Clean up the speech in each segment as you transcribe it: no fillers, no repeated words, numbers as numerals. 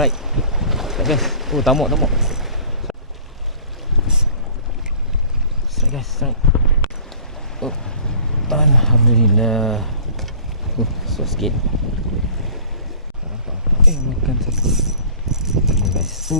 Right. Guys. Oh, tamuk. Strike guys, strike. Oh. Alhamdulillah. So sikit. Makan satu. Ini guys.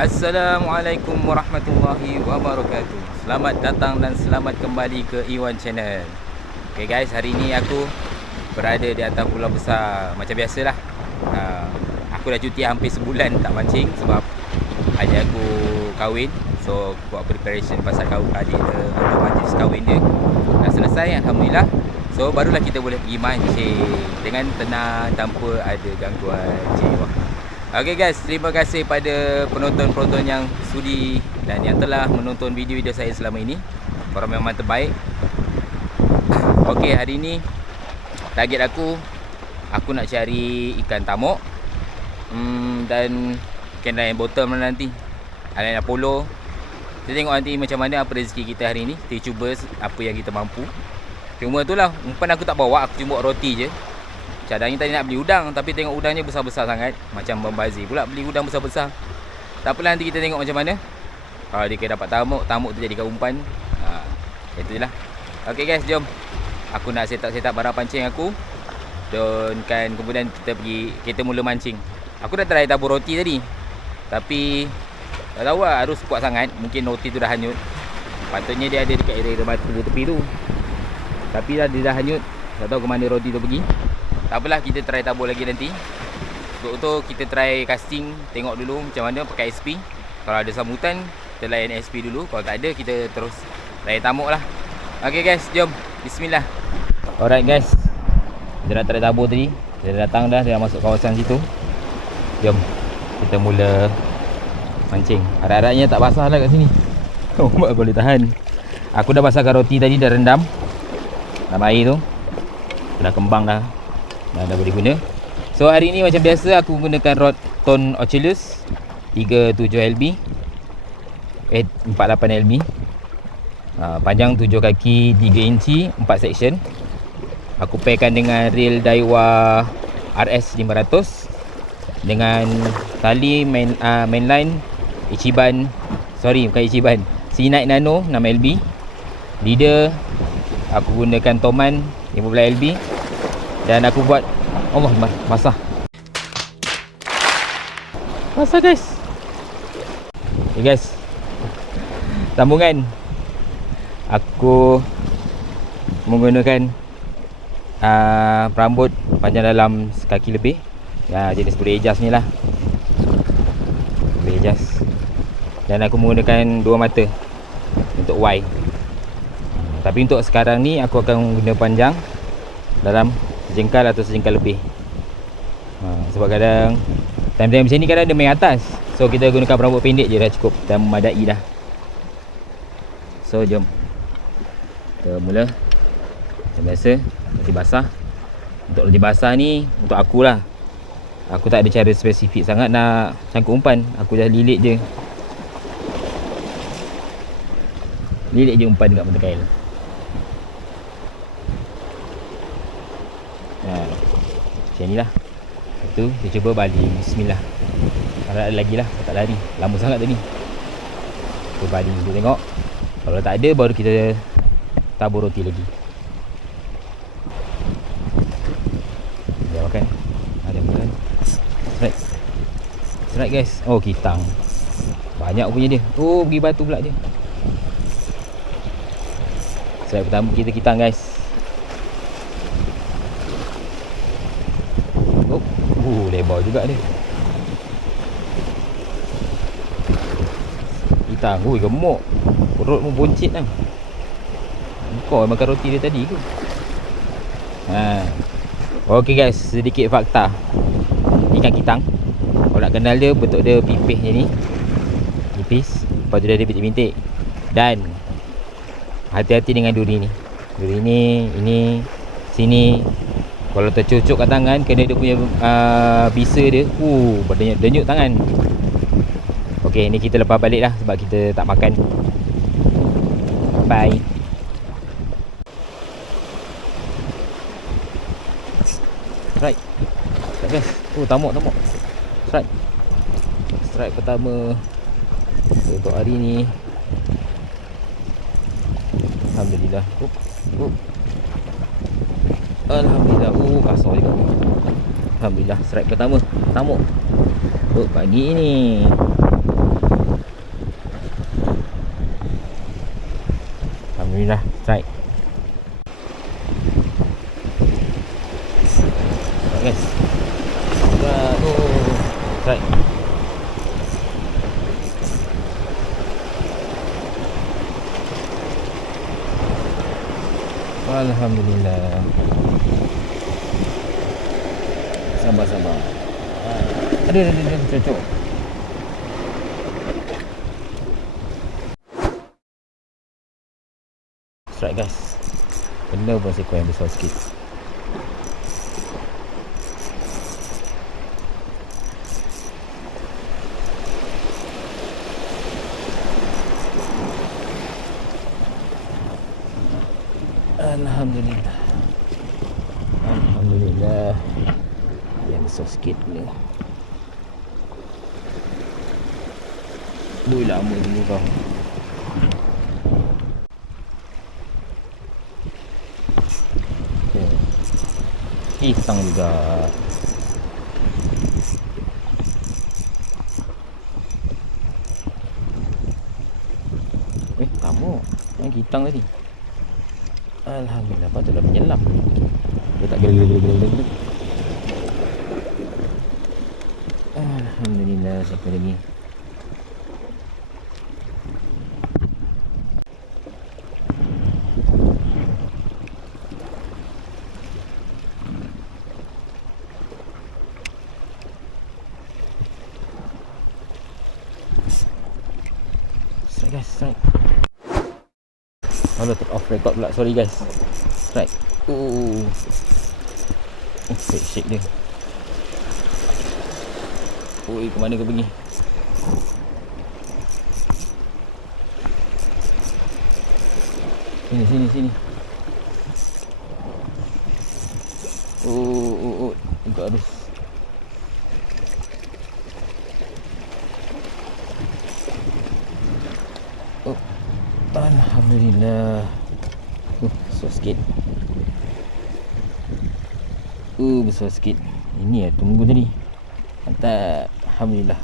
Assalamualaikum warahmatullahi wabarakatuh. Selamat datang dan selamat kembali ke Iwan Channel. Okay guys, hari ni aku berada di atas pulau besar. Macam biasalah, aku dah cuti hampir sebulan tak mancing sebab adik aku kahwin. So buat preparation pasal adik dia atau majlis kahwin dia dah selesai, Alhamdulillah. So barulah kita boleh pergi mancing dengan tenang tanpa ada gangguan jiwa. Okay guys, terima kasih pada penonton-penonton yang sudi dan yang telah menonton video-video saya selama ini. Korang memang terbaik. Okay, hari ni target aku nak cari ikan tamuk dan ikan lain bottom nanti. Ada Apollo. Kita tengok nanti macam mana apa rezeki kita hari ni. Kita cuba apa yang kita mampu. Cuma itulah, umpan aku tak bawa, aku cuma roti je. Cadangnya tadi nak beli udang, tapi tengok udangnya besar-besar sangat. Macam membazir pula beli udang besar-besar. Tak apalah, nanti kita tengok macam mana. Kalau dia kira dapat tamuk tu jadikan umpan. Itu je lah. Okay guys, jom. Aku nak set up barang pancing aku. Dan kan kemudian kita mula mancing. Aku dah try tabur roti tadi. Tapi tak tahu lah, arus kuat sangat. Mungkin roti tu dah hanyut. Patutnya dia ada dekat area tepi tu. Tapi dah dia dah hanyut. Tak tahu ke mana roti tu pergi. Tak apalah, kita try tabur lagi nanti. Untuk tu kita try casting, tengok dulu macam mana pakai SP. Kalau ada sambutan, kita layan SP dulu. Kalau tak ada, kita terus layan tamuk lah. Okay guys, jom. Bismillah. Alright guys, kita dah try tabur tadi. Dia datang dah, dia dah masuk kawasan situ. Jom, kita mula mancing. Harap-harapnya tak basah lah kat sini. Boleh tahan. Aku dah basahkan roti tadi, dah rendam dalam air tu. Dah kembang dah. Dah boleh guna. So hari ni macam biasa aku gunakan rod Ton Ochilus 37 LB 48 LB. Panjang 7 kaki 3 inci 4 section. Aku pairkan dengan reel Daiwa RS 500 dengan tali mainline Ichiban, bukan Ichiban, Sinite Nano 6 LB. Leader aku gunakan Toman 15 LB. Dan aku buat basah guys. Okay guys, sambungan aku menggunakan perambut panjang dalam sekaki lebih, jenis boleh adjust ni lah, boleh adjust. Dan aku menggunakan 2 mata untuk Y. Tapi untuk sekarang ni aku akan guna panjang dalam sejengkal atau sejengkal lebih. Sebab kadang time-time macam ni kadang dia main atas. So kita gunakan perambut pendek je dah cukup dan memadai dah. So jom kita mula. Macam biasa, roti basah. Untuk roti basah ni untuk akulah. Aku tak ada cara spesifik sangat nak cangkuk umpan. Aku dah lilit je. Lilit je umpan dekat mata kail. Macam ni lah. Itu kita cuba baling. Bismillah. Harap ada lagi lah, tak lari. Lama sangat tadi. Kita baling, kita tengok. Kalau tak ada, baru kita tabur roti lagi. Dia makan. Ada makan. Strike guys. Oh, kitang. Banyak punya dia. Oh, pergi batu pula dia. Strike pertama kita kitang guys. Lebar juga dia. Kentang. Ui, gemuk. Perut pun boncit kan. Kau makan roti dia tadi ke? Okey guys, sedikit fakta. Ikan kitang, kalau nak kenal dia, bentuk dia pipih je ni. Nipis. Lepas tu dia ada bintik-bintik. Dan hati-hati dengan duri ni. Duri ni, ini, sini. Kalau tercucuk kat tangan, kena dia punya bisa dia. Berdenyut-denyut tangan. Okey, ni kita lepas balik dah sebab kita tak makan. Bye. Strike. Strike guys. Tamuk. Strike. Strike pertama untuk hari ni. Alhamdulillah. Alhamdulillah. Kasar juga. Alhamdulillah. Strike pertama. Tamuk. Pagi ni. Alhamdulillah. Strike. Guys. Strike. Alhamdulillah. Sabar. Ada cocok. Strike guys. Benda pun seekor yang besar sikit. Alhamdulillah. Yang besar sikit ni. Lama dulu kau. Pisang juga. Tamu. Yang kitang tadi. Alhamdulillah, patutlah menyelam. Dia tak gerak-gerak. Alhamdulillah, siapa lagi? Strike guys, strike. Off record pula, sorry guys. Strike. Shake dia. Ke mana kau pergi? Sini. Ikut arus. Alhamdulillah. Besar sikit. Besar sikit. Ini ya, tunggu tadi. Mantap. Alhamdulillah.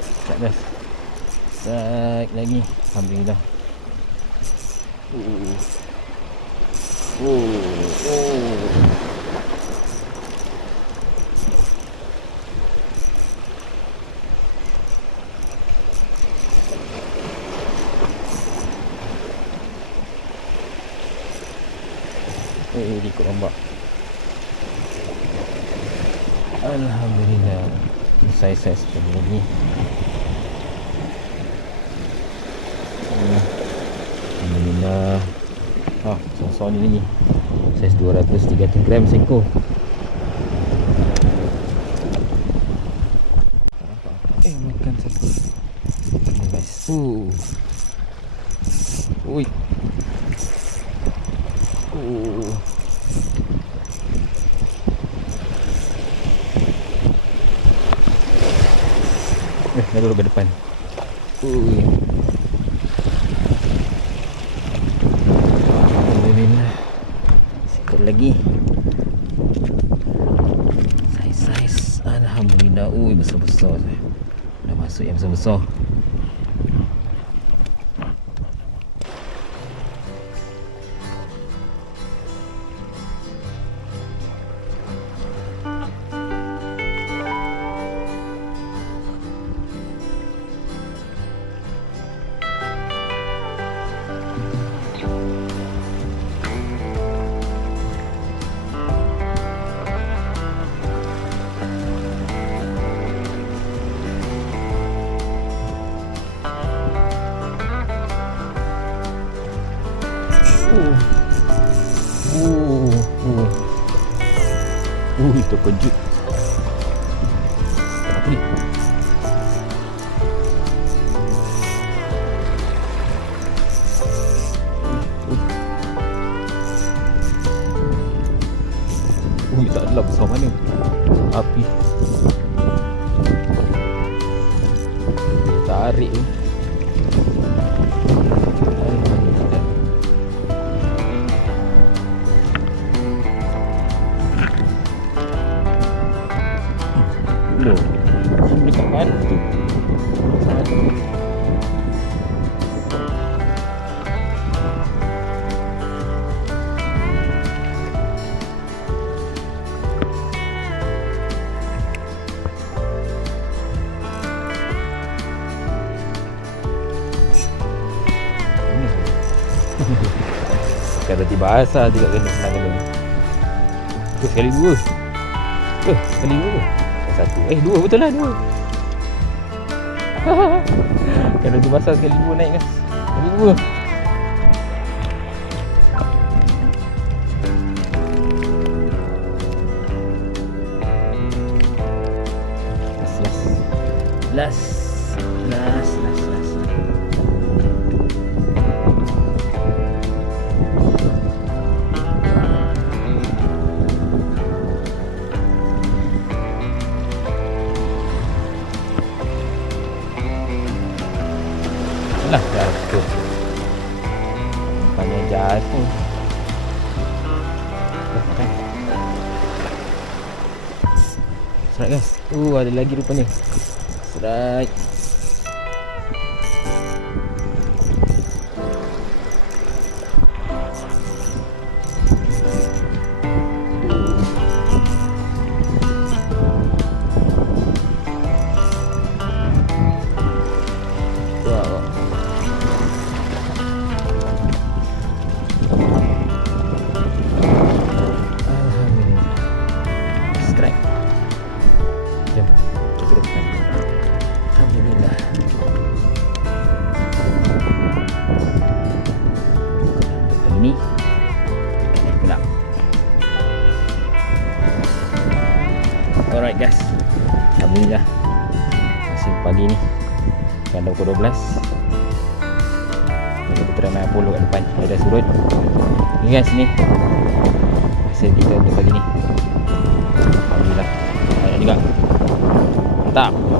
Strike guys. Strike lagi. Alhamdulillah. Ikut ombak. Alhamdulillah. Saiz macam ni. Alhamdulillah. Besar ni lagi. Saiz 200-300 gram seekor. Makan satu. Guys. Ui. Dah duduk ke depan. Alhamdulillah. Sikit lagi. Saiz. Alhamdulillah. Besar-besar. Dah masuk yang besar-besar. Terkejut. Apa ni? Tak adalah besar mana. Api tarik tu. Loh, dekat mana tu? Kalau tiba asal juga kena senang-senang. Sekali dua. Sekali dua. Satu. Dua betul lah, dua. Kalau tu basah sekali dua naik kan. Sekali dua. Last. Lah jatuh. Banyak jatuh. Serat guys. Ada lagi rupanya. Serat. Alhamdulillah. Kali ni naik pula. Alright guys, alhamdulillah masih pagi ni kan dah pukul 12. Kita try main polo kat depan. Ada surut ni guys, ni hasil kita untuk pagi ni. Alhamdulillah banyak juga. Mantap.